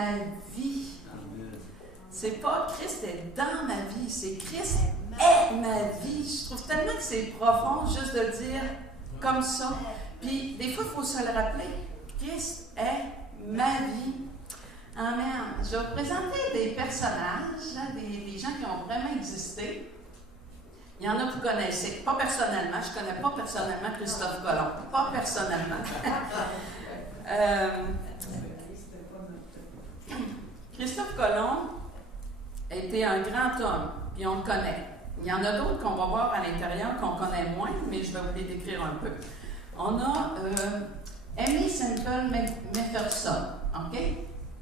ma vie. C'est pas Christ est dans ma vie, c'est Christ est ma vie. Je trouve tellement que c'est profond juste de le dire comme ça. Puis des fois, il faut se le rappeler. Christ est ma vie. Amen. Je vais vous présenter des personnages, là, des gens qui ont vraiment existé. Il y en a que vous connaissez, pas personnellement. Je ne connais pas personnellement Christophe Colomb. Pas personnellement. Christophe Colomb était un grand homme, puis on le connaît. Il y en a d'autres qu'on va voir à l'intérieur qu'on connaît moins, mais je vais vous les décrire un peu. On a Aimee Semple McPherson, OK?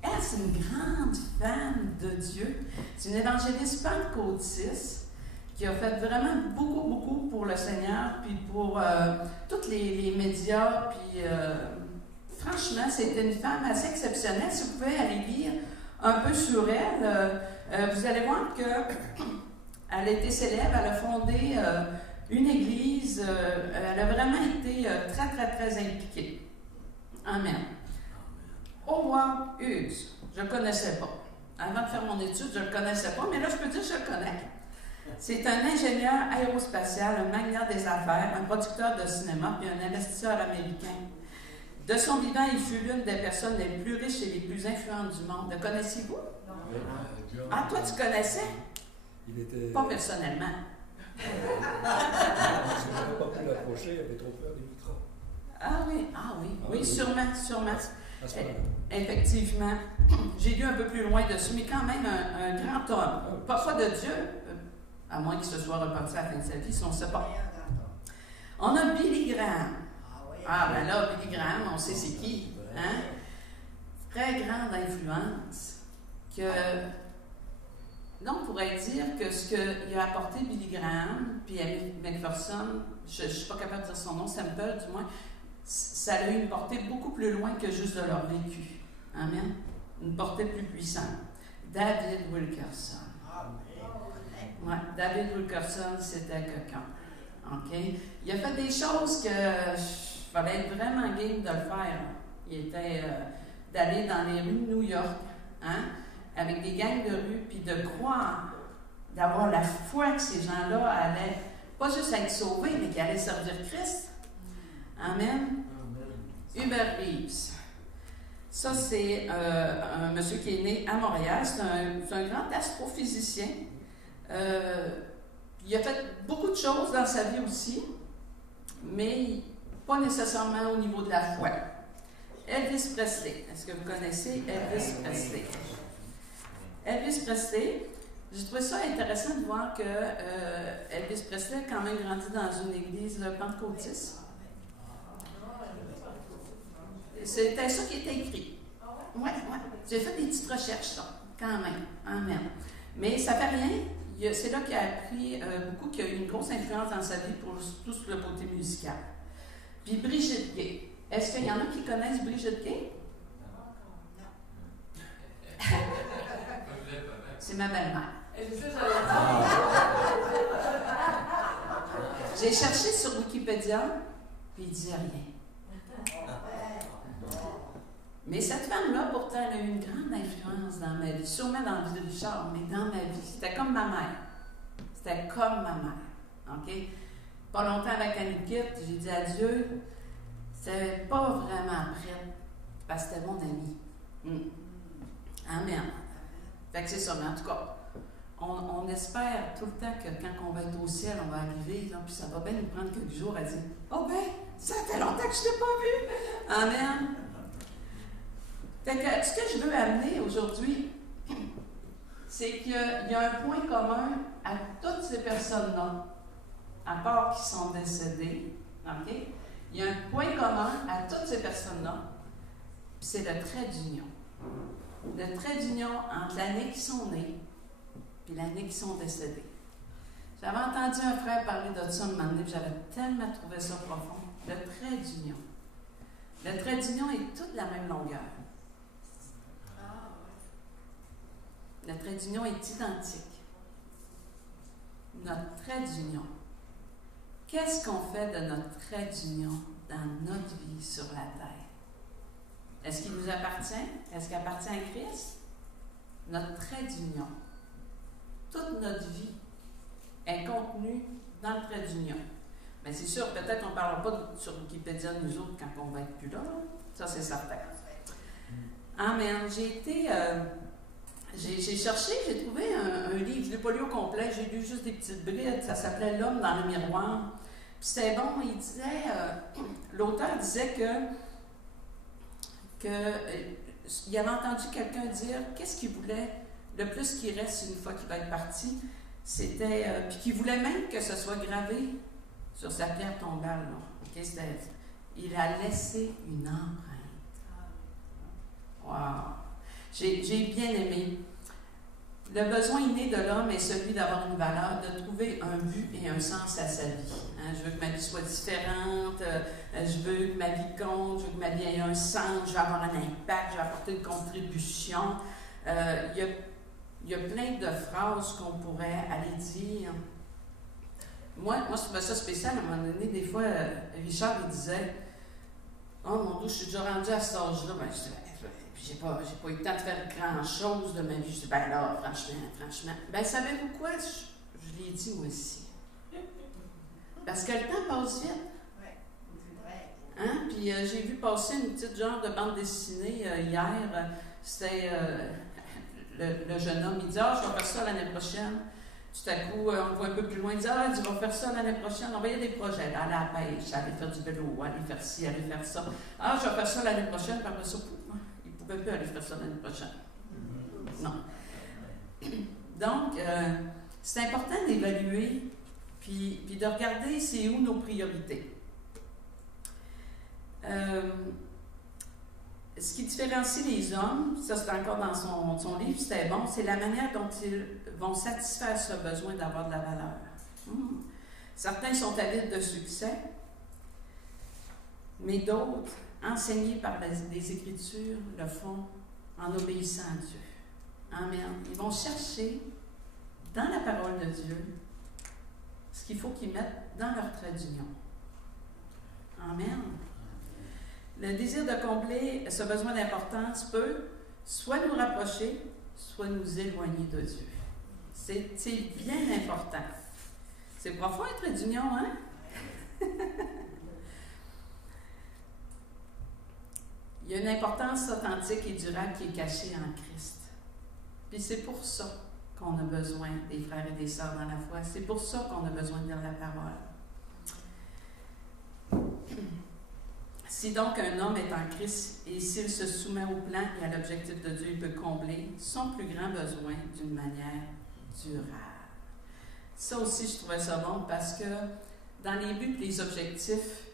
Elle, c'est une grande fan de Dieu. C'est une évangéliste pentecôtiste qui a fait vraiment beaucoup pour le Seigneur, puis pour tous les médias, puis franchement, c'était une femme assez exceptionnelle. Si vous pouvez aller lire un peu sur elle, vous allez voir qu'elle a été célèbre, elle a fondé une église, elle a vraiment été très impliquée. Amen. Howard Hughes, je ne le connaissais pas. Avant de faire mon étude, je ne le connaissais pas, mais là, je peux dire que je le connais. C'est un ingénieur aérospatial, un magnat des affaires, un producteur de cinéma et un investisseur américain. De son vivant, il fut l'une des personnes les plus riches et les plus influentes du monde. Le connaissez-vous? Non. Ah, toi, tu connaissais? Il était... Pas personnellement. Je n'avais pas pu l'approcher, il avait trop peur des micros. Oui, sûrement. Effectivement. J'ai lu un peu plus loin dessus, mais quand même un grand homme. Parfois de Dieu, à moins qu'il se soit reparti à la fin de sa vie, si on ne sait pas. On a Billy Graham. Ben là, Billy Graham, on sait c'est qui. Hein? Très grande influence. Donc, on pourrait dire que ce qu'il a apporté Billy Graham, puis Aimee McPherson, je ne suis pas capable de dire son nom, Semple du moins, ça a eu une portée beaucoup plus loin que juste de leur vécu. Amen. Une portée plus puissante. David Wilkerson. Ouais, David Wilkerson, c'était quelqu'un. OK? Il a fait des choses que il fallait être vraiment game de le faire. Il était d'aller dans les rues de New York, hein, avec des gangs de rue, puis de croire, d'avoir la foi que ces gens-là allaient, pas juste être sauvés, mais qu'ils allaient servir Christ. Amen. Hubert Reeves. Ça, c'est un monsieur qui est né à Montréal. C'est un grand astrophysicien. Il a fait beaucoup de choses dans sa vie aussi, mais pas nécessairement au niveau de la foi. Elvis Presley. Est-ce que vous connaissez Elvis Presley? Elvis Presley, j'ai trouvé ça intéressant de voir que Elvis Presley a quand même grandi dans une église pentecôtiste. C'était ça qui était écrit. Ouais. J'ai fait des petites recherches, ça, quand même. Amen. Mais ça fait rien. C'est là qu'il a appris beaucoup, qu'il a eu une grosse influence dans sa vie pour tout le côté musical. Puis Brigitte Gay. Est-ce qu'il y en a qui connaissent Brigitte Gay? Non. C'est ma belle-mère. J'ai cherché sur Wikipédia, puis il ne disait rien. Mais cette femme-là, pourtant, elle a eu une grande influence dans ma vie, sûrement dans la vie de Richard, mais dans ma vie. C'était comme ma mère. OK? Pas longtemps avec Annie Kitt, j'ai dit adieu. C'était pas vraiment prête, parce que c'était mon amie. Amen. Fait que c'est ça, mais en tout cas, on espère tout le temps que quand on va être au ciel, on va arriver, là, puis ça va bien nous prendre quelques jours à dire « Oh ben, ça fait longtemps que je t'ai pas vu! » Amen. Fait que ce que je veux amener aujourd'hui, c'est qu'il y a un point commun à toutes ces personnes-là, à part qui sont décédées, OK? Il y a un point commun à toutes ces personnes-là, puis c'est le trait d'union. Le trait d'union entre l'année qu'ils sont nés et l'année qu'ils sont décédés. J'avais entendu un frère parler de ça un moment donné, puis j'avais tellement trouvé ça profond. Le trait d'union. Le trait d'union est toute la même longueur. Le trait d'union est identique. Notre trait d'union. Qu'est-ce qu'on fait de notre trait d'union dans notre vie sur la terre? Est-ce qu'il nous appartient? Est-ce qu'il appartient à Christ? Notre trait d'union. Toute notre vie est contenue dans le trait d'union. Mais c'est sûr, peut-être qu'on ne parlera pas sur Wikipédia nous autres quand on va être plus là. Ça, c'est certain. Amen. J'ai cherché, j'ai trouvé un livre, je ne l'ai pas lu au complet, j'ai lu juste des petites brides, ça s'appelait L'homme dans le miroir. Puis c'était bon, il disait, l'auteur disait que il avait entendu quelqu'un dire qu'est-ce qu'il voulait le plus qu'il reste une fois qu'il va être parti, c'était, puis qu'il voulait même que ce soit gravé sur sa pierre tombale. Okay, il a laissé une empreinte. Wow! J'ai bien aimé. Le besoin inné de l'homme est celui d'avoir une valeur, de trouver un but et un sens à sa vie. Hein, je veux que ma vie soit différente, je veux que ma vie compte, je veux que ma vie ait un sens, je veux avoir un impact, je veux apporter une contribution. Il y a plein de phrases qu'on pourrait aller dire. Moi, je trouvais ça spécial. À un moment donné, des fois, Richard, il disait « Oh mon Dieu, je suis déjà rendu à cet âge-là. » J'ai pas eu le temps de faire grand-chose de ma vie. Je dis, ben là, franchement. Ben, savez-vous quoi? Je l'ai dit moi aussi. Parce que le temps passe vite. Oui, c'est vrai. Hein? Puis j'ai vu passer une petite genre de bande dessinée hier. C'était le jeune homme, il dit, je vais faire ça l'année prochaine. Tout à coup, on voit un peu plus loin, il dit, tu vas faire ça l'année prochaine. On va y avoir des projets, aller à la pêche, aller faire du vélo, aller faire ci, aller faire ça. Je vais faire ça l'année prochaine, puis après ça, ne peut plus aller faire ça l'année prochaine. Non. Donc, c'est important d'évaluer puis de regarder c'est où nos priorités. Ce qui différencie les hommes, ça c'est encore dans son livre, c'était bon, c'est la manière dont ils vont satisfaire ce besoin d'avoir de la valeur. Certains sont avides de succès, mais d'autres, enseignés par les Écritures, le font en obéissant à Dieu. Amen. Ils vont chercher dans la parole de Dieu ce qu'il faut qu'ils mettent dans leur trait d'union. Amen. Le désir de combler ce besoin d'importance peut soit nous rapprocher, soit nous éloigner de Dieu. C'est bien important. C'est profond un trait d'union, hein? Il y a une importance authentique et durable qui est cachée en Christ. Puis c'est pour ça qu'on a besoin des frères et des sœurs dans la foi. C'est pour ça qu'on a besoin de lire la parole. Si donc un homme est en Christ et s'il se soumet au plan et à l'objectif de Dieu, il peut combler son plus grand besoin d'une manière durable. Ça aussi, je trouvais ça bon parce que dans les buts et les objectifs,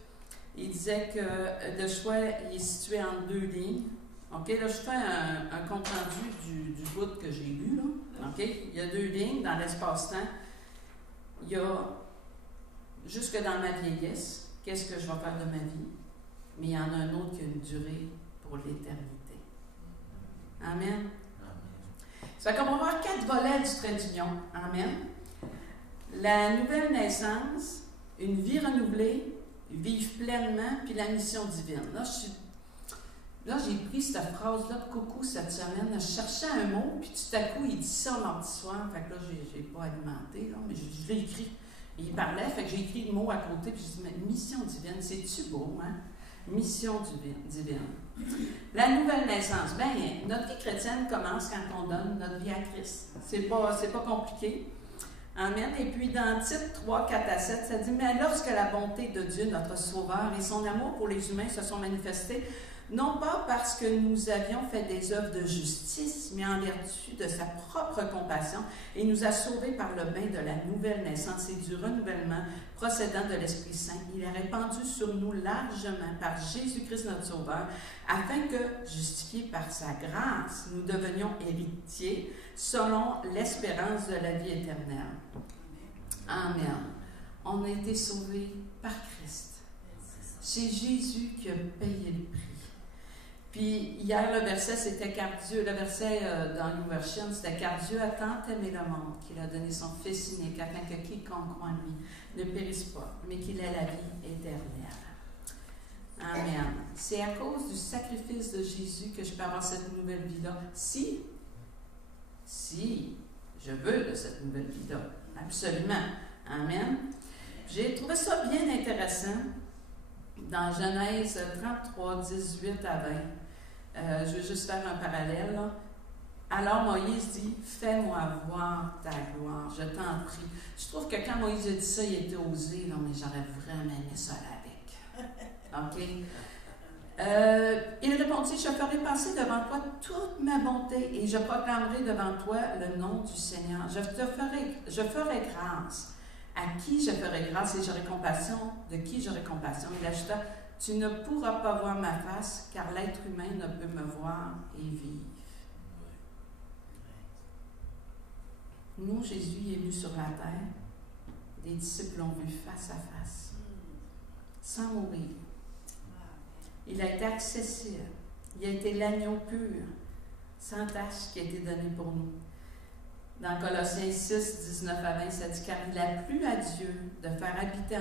il disait que le choix il est situé en 2 lignes. Okay? Là, je fais un compte-rendu du bout que j'ai lu. Là. Okay? Il y a 2 lignes dans l'espace-temps. Il y a jusque dans ma vieillesse, qu'est-ce que je vais faire de ma vie? Mais il y en a un autre qui a une durée pour l'éternité. Amen. Ça fait qu'on va voir 4 volets du trait d'union. Amen. La nouvelle naissance, une vie renouvelée, vivre pleinement, puis la mission divine. Là, j'ai pris cette phrase-là de Coucou cette semaine. Je cherchais un mot, puis tout à coup, il dit ça mardi soir. Fait que là, j'ai pas alimenté, là, mais je l'ai écrit. Et il parlait, fait que j'ai écrit le mot à côté, puis j'ai dit, mais mission divine, c'est-tu beau, hein? Mission divine. La nouvelle naissance. Bien, notre vie chrétienne commence quand on donne notre vie à Christ. C'est pas compliqué. Amen. Et puis dans Tite 3, 4 à 7, ça dit, mais lorsque la bonté de Dieu, notre Sauveur, et son amour pour les humains se sont manifestés, non pas parce que nous avions fait des œuvres de justice, mais en vertu de sa propre compassion, et nous a sauvés par le bain de la nouvelle naissance et du renouvellement procédant de l'Esprit Saint. Il a répandu sur nous largement par Jésus-Christ notre Sauveur, afin que, justifiés par sa grâce, nous devenions héritiers selon l'espérance de la vie éternelle. Amen. On a été sauvés par Christ. C'est Jésus qui a payé le prix. Puis hier, le verset, c'était car Dieu, le verset dans l'Ouverture, c'était car Dieu a tant aimé le monde qu'il a donné son Fils unique, afin que quiconque croit en lui ne périsse pas, mais qu'il ait la vie éternelle. Amen. C'est à cause du sacrifice de Jésus que je peux avoir cette nouvelle vie-là. Si je veux de cette nouvelle vie-là. Absolument. Amen. J'ai trouvé ça bien intéressant dans Genèse 33, 18 à 20. Je vais juste faire un parallèle, là. Alors Moïse dit, « Fais-moi voir ta gloire, je t'en prie. » Je trouve que quand Moïse a dit ça, il était osé, là, mais j'aurais vraiment aimé ça là avec. OK? Il répondit, « Je ferai passer devant toi toute ma bonté et je proclamerai devant toi le nom du Seigneur. Je ferai grâce. À qui je ferai grâce et j'aurai compassion? De qui j'aurai compassion? » Il ajouta, « Tu ne pourras pas voir ma face, car l'être humain ne peut me voir et vivre. » Nous, Jésus est venu sur la terre. Les disciples l'ont vu face à face, sans mourir. Il a été accessible. Il a été l'agneau pur, sans tache, qui a été donné pour nous. Dans Colossiens 6, 19 à 20, ça dit « Car il a plu à Dieu de faire habiter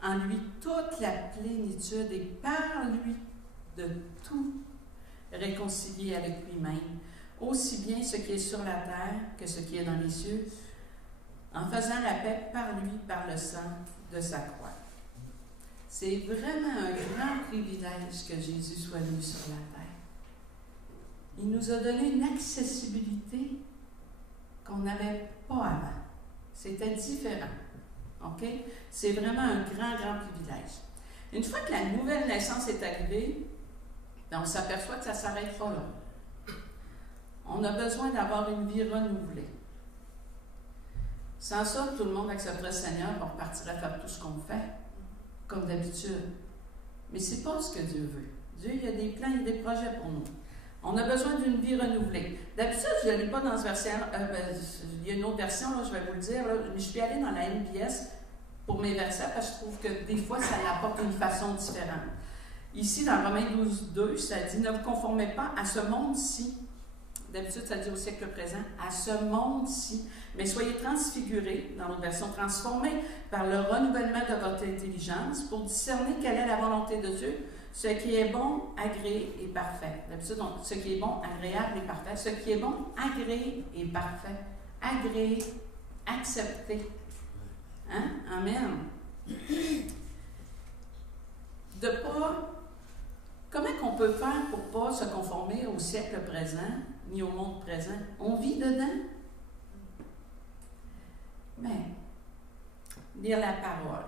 en lui toute la plénitude et par lui de tout réconcilier avec lui-même, aussi bien ce qui est sur la terre que ce qui est dans les cieux, en faisant la paix par lui, par le sang de sa croix. » C'est vraiment un grand privilège que Jésus soit venu sur la terre. Il nous a donné une accessibilité qu'on n'avait pas avant. C'était différent. OK? C'est vraiment un grand, grand privilège. Une fois que la nouvelle naissance est arrivée, on s'aperçoit que ça ne s'arrête pas là. On a besoin d'avoir une vie renouvelée. Sans ça, tout le monde accepterait le Seigneur, on repartirait faire tout ce qu'on fait, comme d'habitude. Mais ce n'est pas ce que Dieu veut. Dieu, il a des plans et des projets pour nous. On a besoin d'une vie renouvelée. D'habitude, je ne l'ai pas dans ce verset. Il y a une autre version, là, je vais vous le dire. Là, mais je suis allée dans la NPS pour mes versets parce que je trouve que des fois, ça l'apporte d'une façon différente. Ici, dans Romains 12, 2, ça dit « Ne vous conformez pas à ce monde-ci. » D'habitude, ça dit au siècle présent, à ce monde-ci. Mais soyez transfigurés, dans notre version transformés, par le renouvellement de votre intelligence pour discerner quelle est la volonté de Dieu, ce qui est bon, agréé et parfait. D'habitude, ce qui est bon, agréable et parfait. Ce qui est bon, agréé et parfait. Agréé, accepté. Hein? Amen. De pas... Comment qu'on peut faire pour ne pas se conformer au siècle présent, ni au monde présent? On vit dedans. Mais, lire la parole.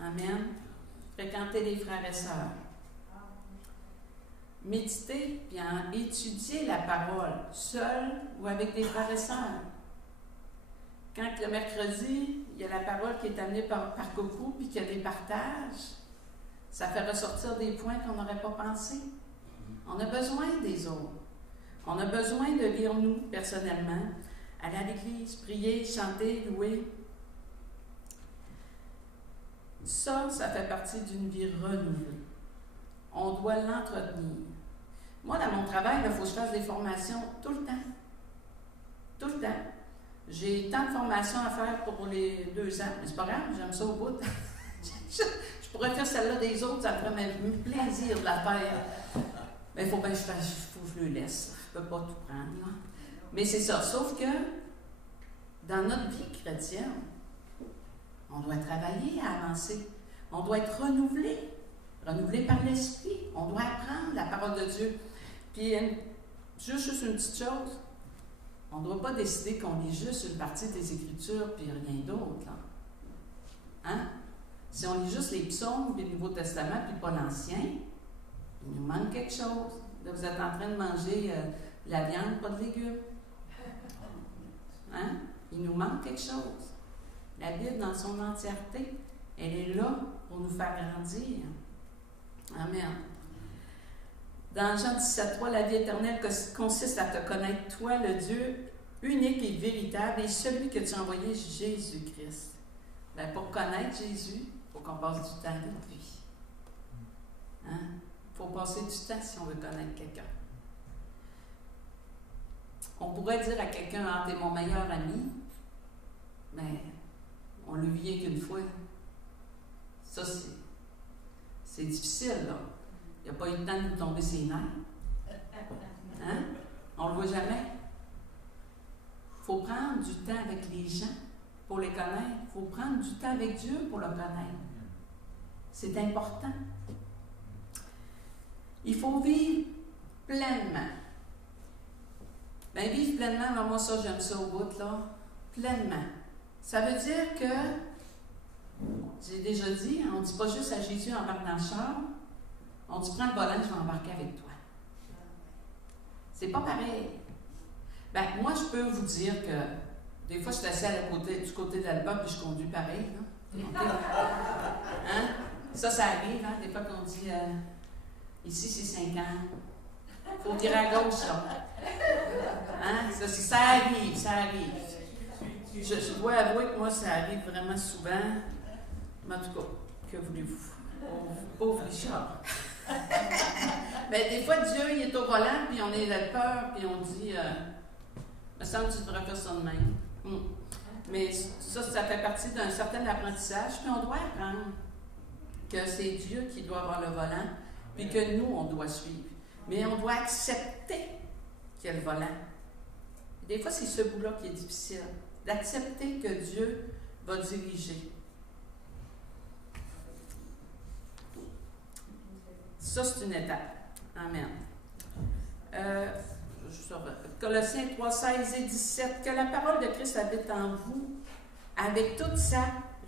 Amen. Fréquenter les frères et sœurs. Méditer, puis étudier la parole, seul ou avec des frères et sœurs. Quand le mercredi, il y a la parole qui est amenée par Coco, puis qu'il y a des partages, ça fait ressortir des points qu'on n'aurait pas pensé. On a besoin des autres. On a besoin de lire nous, personnellement, aller à l'église, prier, chanter, louer. Ça fait partie d'une vie renouvelée. On doit l'entretenir. Moi, dans mon travail, il faut que je fasse des formations tout le temps. Tout le temps. J'ai tant de formations à faire pour les 2 ans, mais c'est pas grave, j'aime ça au bout. Je pourrais faire celle-là des autres, ça me ferait plaisir de la faire. Mais il faut que je le laisse. Je ne peux pas tout prendre. Là. Mais c'est ça. Sauf que dans notre vie chrétienne, on doit travailler à avancer. On doit être renouvelé. Renouvelé par l'Esprit. On doit apprendre la parole de Dieu. Puis, juste une petite chose. On ne doit pas décider qu'on lit juste une partie des Écritures puis rien d'autre. Là. Hein? Si on lit juste les psaumes puis le Nouveau Testament puis pas l'Ancien, il nous manque quelque chose. Là, vous êtes en train de manger de la viande, pas de légumes. Hein? Il nous manque quelque chose. La Bible, dans son entièreté, elle est là pour nous faire grandir. Amen. Dans Jean 17,3, la vie éternelle consiste à te connaître, toi, le Dieu unique et véritable, et celui que tu as envoyé, Jésus-Christ. Bien, pour connaître Jésus, il faut qu'on passe du temps avec lui. Hein? Il faut passer du temps si on veut connaître quelqu'un. On pourrait dire à quelqu'un, ah, t'es mon meilleur ami, mais on ne le vit qu'une fois. Ça, C'est difficile, là. Il n'y a pas eu le temps de nous tomber ses nerfs. Hein? On ne le voit jamais. Il faut prendre du temps avec les gens pour les connaître. Il faut prendre du temps avec Dieu pour le connaître. C'est important. Il faut vivre pleinement. Bien, vivre pleinement, là, moi, ça, j'aime ça au bout, là. Pleinement. Ça veut dire que, j'ai déjà dit, on ne dit pas juste à Jésus, embarque dans le char. On dit, prends le volant, je vais embarquer avec toi. C'est pas pareil. Ben, moi, je peux vous dire que des fois, je suis assise du côté de l'album puis je conduis pareil. Là. Hein? Ça arrive, hein? Des fois qu'on dit ici, c'est 5 ans. Il faut virer à gauche, là. Hein? Ça arrive, ça arrive. Je dois avouer que moi, ça arrive vraiment souvent. Mais en tout cas, que voulez-vous? Pauvre Richard. Mais des fois, Dieu, il est au volant, puis on est la peur, puis on dit me semble que tu devrais faire ça de même. Mais ça fait partie d'un certain apprentissage, puis on doit apprendre que c'est Dieu qui doit avoir le volant, puis que nous, on doit suivre. Mais on doit accepter qu'il y a le volant. Des fois, c'est ce bout-là qui est difficile, d'accepter que Dieu va diriger. Ça, c'est une étape. Amen. Colossiens 3, 16 et 17. Que la parole de Christ habite en vous avec toute sa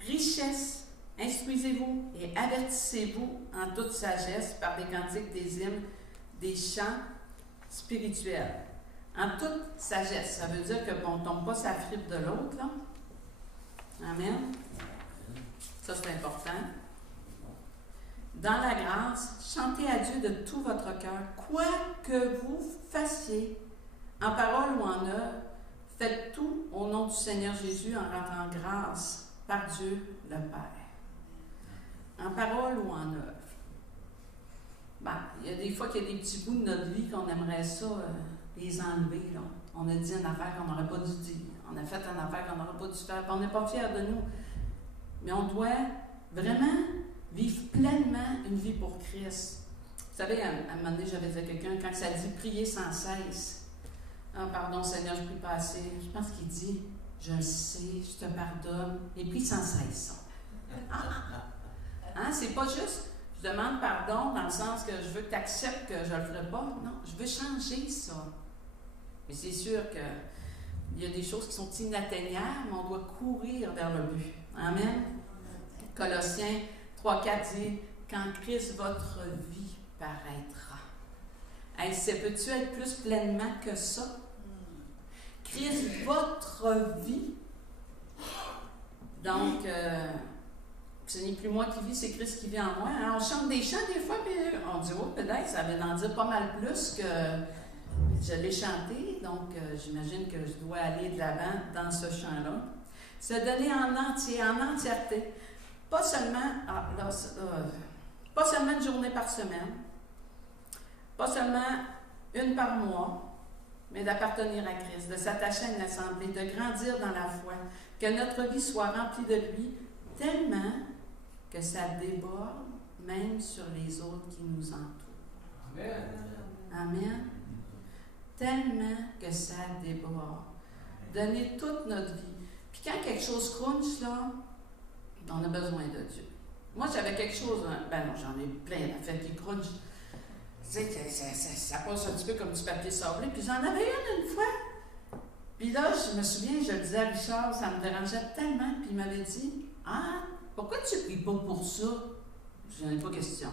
richesse. Instruisez-vous et avertissez-vous en toute sagesse par des cantiques, des hymnes, des chants spirituels. En toute sagesse. Ça veut dire qu'on ne tombe pas sa fripe de l'autre, là. Amen. Ça, c'est important. Dans la grâce, chantez à Dieu de tout votre cœur, quoi que vous fassiez, en parole ou en œuvre, faites tout au nom du Seigneur Jésus en rendant grâce par Dieu le Père. En parole ou en œuvre. Ben, il y a des fois qu'il y a des petits bouts de notre vie qu'on aimerait ça les enlever. Là. On a dit une affaire qu'on n'aurait pas dû dire. On a fait une affaire qu'on n'aurait pas dû faire. On n'est pas fiers de nous. Mais on doit vraiment vivre pleinement une vie pour Christ. Vous savez, à un moment donné, j'avais dit à quelqu'un, quand ça dit prier sans cesse, ah, pardon Seigneur, je ne prie pas assez. Je pense qu'il dit, je le sais, je te pardonne, et prie sans cesse. Hein? C'est pas juste, je demande pardon dans le sens que je veux que tu acceptes que je ne le ferai pas. Non, je veux changer ça. Mais c'est sûr qu'il y a des choses qui sont inatteignables, mais on doit courir vers le but. Amen. Colossiens 3,4 dit « Quand Christ, votre vie paraîtra. » Hey, ça peut-tu être plus pleinement que ça? Christ, votre vie. Donc, ce n'est plus moi qui vis, c'est Christ qui vit en moi. Hein? On chante des chants des fois, puis on dit « Oh, peut-être, ça va en dire pas mal plus que je l'ai chanté. » Donc, j'imagine que je dois aller de l'avant dans ce chant-là. Se donner en entier, en entièreté. Pas seulement une journée par semaine, pas seulement une par mois, mais d'appartenir à Christ, de s'attacher à une assemblée, de grandir dans la foi, que notre vie soit remplie de lui tellement que ça déborde même sur les autres qui nous entourent. Amen. Amen. Tellement que ça déborde. Donner toute notre vie. Puis quand quelque chose crunche, là, on a besoin de Dieu. Moi, j'avais quelque chose, ben non, j'en ai plein d'affaires qui crunchent. Tu sais, ça passe un petit peu comme du papier sablé. Puis j'en avais une fois. Puis là, je me souviens, je le disais à Richard, ça me dérangeait tellement. Puis il m'avait dit, « Ah, pourquoi tu ne pries pas pour ça? » Je n'en ai pas question.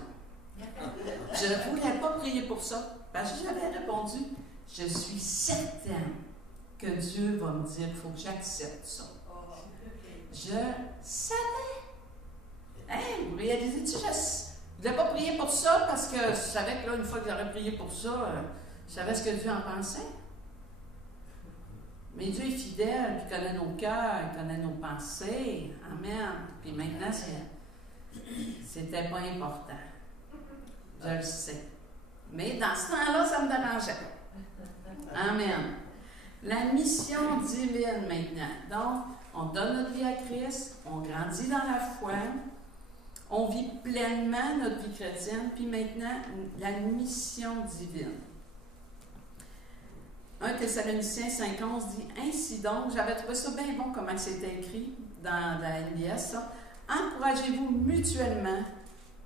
Je ne voulais pas prier pour ça. Parce que j'avais répondu, « Je suis certaine que Dieu va me dire qu'il faut que j'accepte ça. » Je savais. Hein, vous réalisez-tu, je ne voulais pas prier pour ça parce que je savais que là, une fois que j'aurais prié pour ça, je savais ce que Dieu en pensait. Mais Dieu est fidèle, il connaît nos cœurs, il connaît nos pensées. Amen. Puis maintenant, c'était pas important. Je le sais. Mais dans ce temps-là, ça me dérangeait. Amen. La mission divine maintenant. Donc, on donne notre vie à Christ, on grandit dans la foi, On vit pleinement notre vie chrétienne, puis maintenant, la mission divine. 1 Thessaloniciens 5,11 dit « Ainsi donc, j'avais trouvé ça bien bon comment c'était écrit dans la NBS, ça. Encouragez-vous mutuellement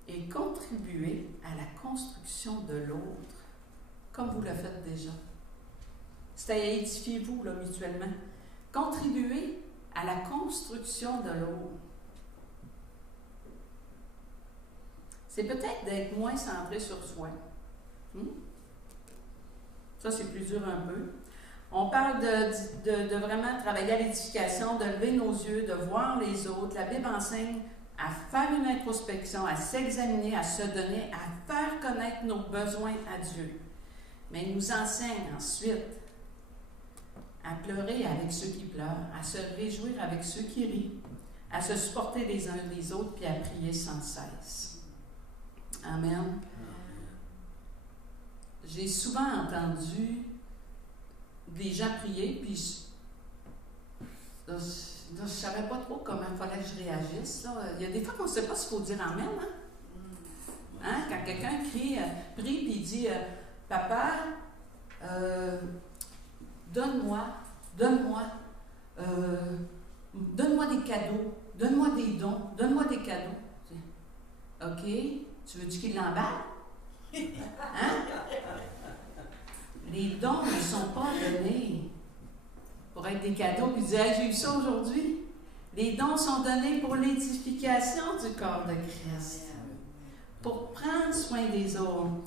et contribuez à la construction de l'autre, comme vous le faites déjà. » C'est édifiez-vous là, mutuellement. Contribuez à la construction de l'autre. C'est peut-être d'être moins centré sur soi. Ça, c'est plus dur un peu. On parle de vraiment travailler à l'édification, de lever nos yeux, de voir les autres. La Bible enseigne à faire une introspection, à s'examiner, à se donner, à faire connaître nos besoins à Dieu. Mais il nous enseigne ensuite à pleurer avec ceux qui pleurent, à se réjouir avec ceux qui rient, à se supporter les uns les autres, puis à prier sans cesse. Amen. J'ai souvent entendu des gens prier, puis je ne savais pas trop comment il fallait que je réagisse. Là. Il y a des fois qu'on ne sait pas s'il faut dire Amen. Hein? Quand quelqu'un prie, puis il dit Papa, donne-moi des cadeaux, donne-moi des dons, donne-moi des cadeaux. OK, tu veux-tu qu'il l'emballe? Hein? Les dons ne sont pas donnés pour être des cadeaux puis dire hey, j'ai eu ça aujourd'hui. Les dons sont donnés pour l'édification du corps de Christ, pour prendre soin des autres.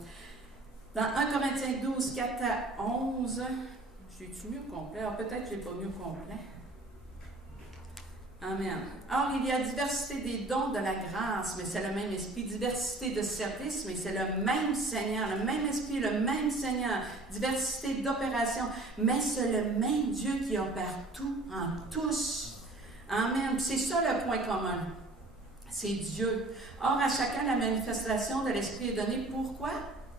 Dans 1 Corinthiens 12, 4 à 11, j'ai-tu mis au complet? Alors peut-être que je n'ai pas mis au complet. Amen. Or, il y a diversité des dons de la grâce, mais c'est le même esprit. Diversité de services, mais c'est le même Seigneur. Le même esprit, le même Seigneur. Diversité d'opérations, mais c'est le même Dieu qui opère tout en tous. Amen. C'est ça le point commun. C'est Dieu. Or, à chacun, la manifestation de l'esprit est donnée. Pourquoi?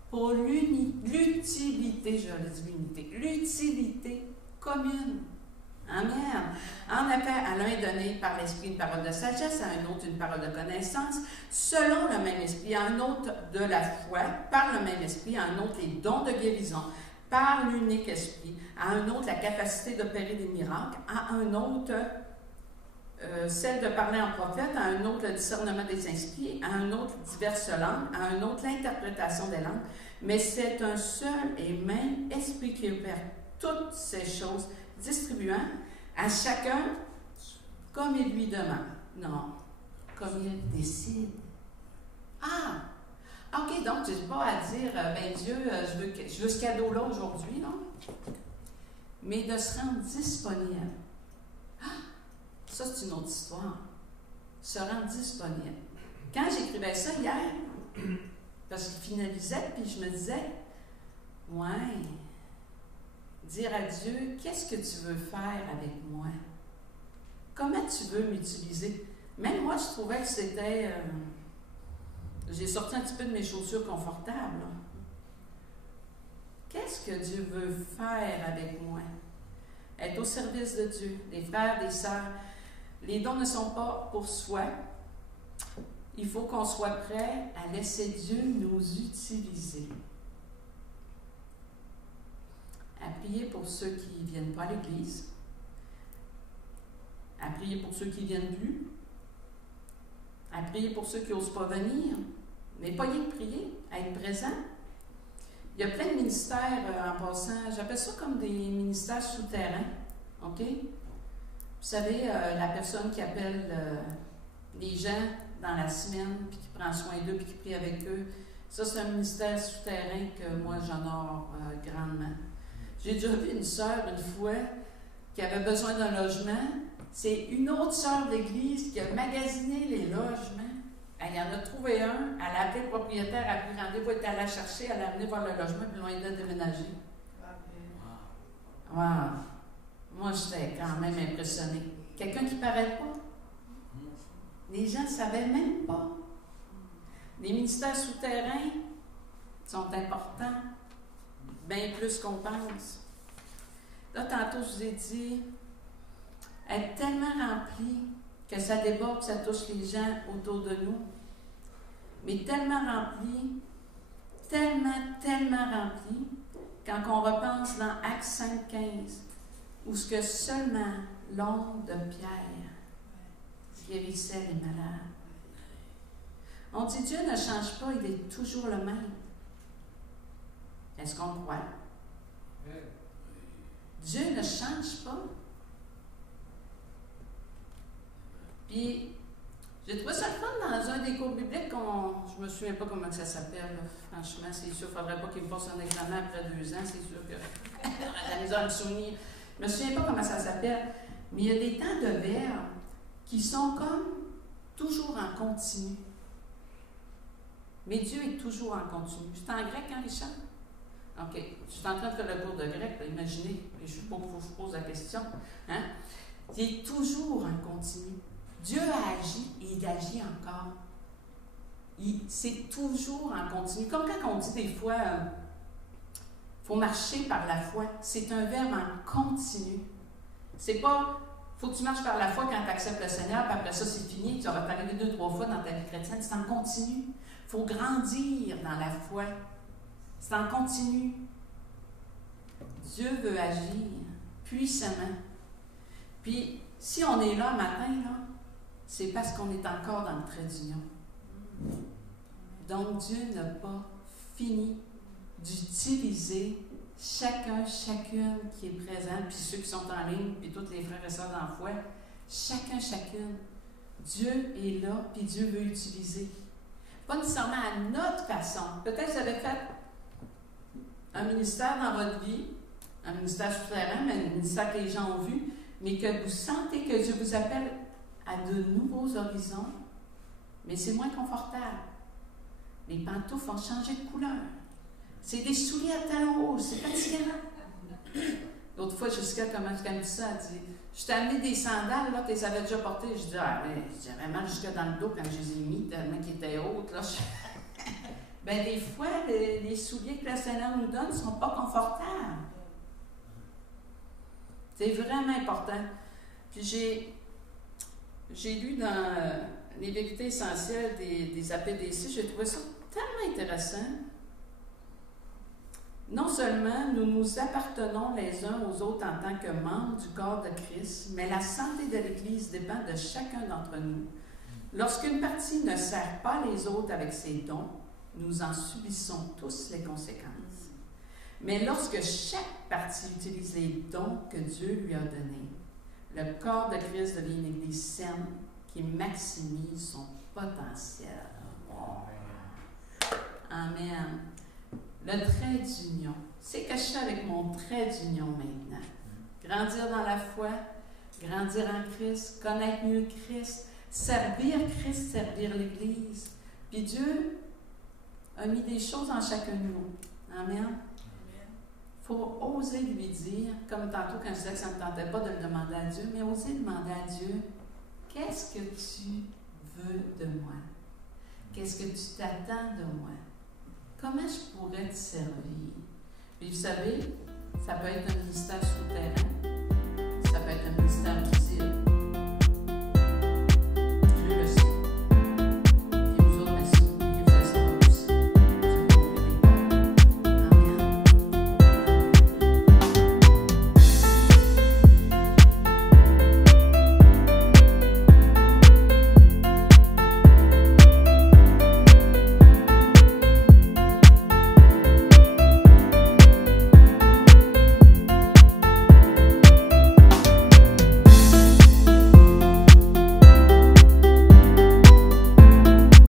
Pour l'utilité, je le dis l'unité, l'utilité commune. Amen. En effet, à l'un est donné par l'Esprit une parole de sagesse, à un autre une parole de connaissance, selon le même Esprit, à un autre de la foi, par le même Esprit, à un autre les dons de guérison, par l'unique Esprit, à un autre la capacité d'opérer des miracles, à un autre celle de parler en prophète, à un autre le discernement des esprits, à un autre diverses langues, à un autre l'interprétation des langues, mais c'est un seul et même Esprit qui opère toutes ces choses, distribuant à chacun comme il lui demande. Non, comme il décide. Ah! OK, donc, je n'ai pas à dire, ben Dieu, je veux ce cadeau-là aujourd'hui, non? Mais de se rendre disponible. Ah! Ça, c'est une autre histoire. Se rendre disponible. Quand j'écrivais ça hier, parce qu'il finalisait, puis je me disais, ouais, dire à Dieu, qu'est-ce que tu veux faire avec moi? Comment tu veux m'utiliser? Même moi, je trouvais que c'était... j'ai sorti un petit peu de mes chaussures confortables. Là. Qu'est-ce que Dieu veut faire avec moi? Être au service de Dieu, des frères, des sœurs. Les dons ne sont pas pour soi. Il faut qu'on soit prêt à laisser Dieu nous utiliser. À prier pour ceux qui ne viennent pas à l'Église, à prier pour ceux qui ne viennent plus, à prier pour ceux qui n'osent pas venir, mais pas rien de prier, à être présent. Il y a plein de ministères en passant, j'appelle ça comme des ministères souterrains, OK? Vous savez, la personne qui appelle les gens dans la semaine, puis qui prend soin d'eux, puis qui prie avec eux, ça c'est un ministère souterrain que moi j'honore grandement. J'ai déjà vu une sœur, une fois, qui avait besoin d'un logement. C'est une autre sœur d'église qui a magasiné les logements. Elle en a trouvé un, elle a appelé le propriétaire, elle a pris rendez-vous, elle est allée la chercher, elle a amené voir le logement, puis l'on a déménagé. Wow! Moi, j'étais quand même impressionnée. Quelqu'un qui ne paraît pas. Les gens ne savaient même pas. Les ministères souterrains sont importants. Bien plus qu'on pense. Là, tantôt, je vous ai dit, être tellement rempli que ça déborde, ça touche les gens autour de nous. mais tellement rempli, tellement rempli, quand on repense dans Actes 5,15, où ce que seulement l'ombre de Pierre guérissait les malades. On dit Dieu ne change pas, il est toujours le même. Est-ce qu'on croit? Dieu ne change pas. Puis, j'ai trouvé ça le fun dans un des cours bibliques, je me souviens pas comment ça s'appelle, franchement, c'est sûr, il ne faudrait pas qu'il me fasse un examen après 2 ans, c'est sûr que la misère de me souvenir. Je me souviens pas comment ça s'appelle, mais il y a des temps de verbes qui sont comme toujours en continu. Mais Dieu est toujours en continu. C'est en grec, hein, Richard? OK. Je suis en train de faire le cours de grec, là, imaginez, et je ne sais pas pourquoi je pose la question. Hein? Il est toujours en continu. Dieu a agi et il agit encore. C'est toujours en continu. Comme quand on dit des fois, il faut marcher par la foi. C'est un verbe en continu. C'est pas, faut que tu marches par la foi quand tu acceptes le Seigneur, puis après ça, c'est fini, tu vas t'arriver 2-3 fois dans ta vie chrétienne. C'est en continu. Il faut grandir dans la foi. C'est en continu. Dieu veut agir puissamment. Puis, si on est là matin, là, c'est parce qu'on est encore dans le trait d'union. Donc, Dieu n'a pas fini d'utiliser chacune qui est présent, puis ceux qui sont en ligne, puis tous les frères et sœurs dans la foi, chacune. Dieu est là, puis Dieu veut utiliser. Pas nécessairement à notre façon. Peut-être que vous avez fait un ministère dans votre vie, un ministère souterrain, mais un ministère que les gens ont vu, mais que vous sentez que Dieu vous appelle à de nouveaux horizons, mais c'est moins confortable. Les pantoufles ont changé de couleur. C'est des souliers à talons hauts, c'est fatigant. L'autre fois, Jessica, comment elle me dit ça, elle dit « Je t'ai amené des sandales, là, tu les avais déjà portées. » Je dis « Ah, mais j'avais mal jusque dans le dos quand je les ai mis, tellement qu'ils étaient hautes. » là. Bien, des fois, les souliers que le Seigneur nous donne ne sont pas confortables. C'est vraiment important. Puis j'ai lu dans les vérités essentielles des APDC, j'ai trouvé ça tellement intéressant. Non seulement nous nous appartenons les uns aux autres en tant que membres du corps de Christ, mais la santé de l'Église dépend de chacun d'entre nous. Lorsqu'une partie ne sert pas les autres avec ses dons, nous en subissons tous les conséquences. Mais lorsque chaque partie utilise les dons que Dieu lui a donnés, le corps de Christ devient une Église saine qui maximise son potentiel. Amen. Le trait d'union. C'est que je suis avec mon trait d'union maintenant. Grandir dans la foi, grandir en Christ, connaître mieux Christ, servir Christ, servir l'Église. Puis Dieu a mis des choses en chacun de nous. Amen. Il faut oser lui dire, comme tantôt quand je disais que ça ne me tentait pas de le demander à Dieu, mais oser demander à Dieu, qu'est-ce que tu veux de moi? Qu'est-ce que tu t'attends de moi? Comment je pourrais te servir? Puis vous savez, ça peut être un ministère souterrain, ça peut être un ministère visible,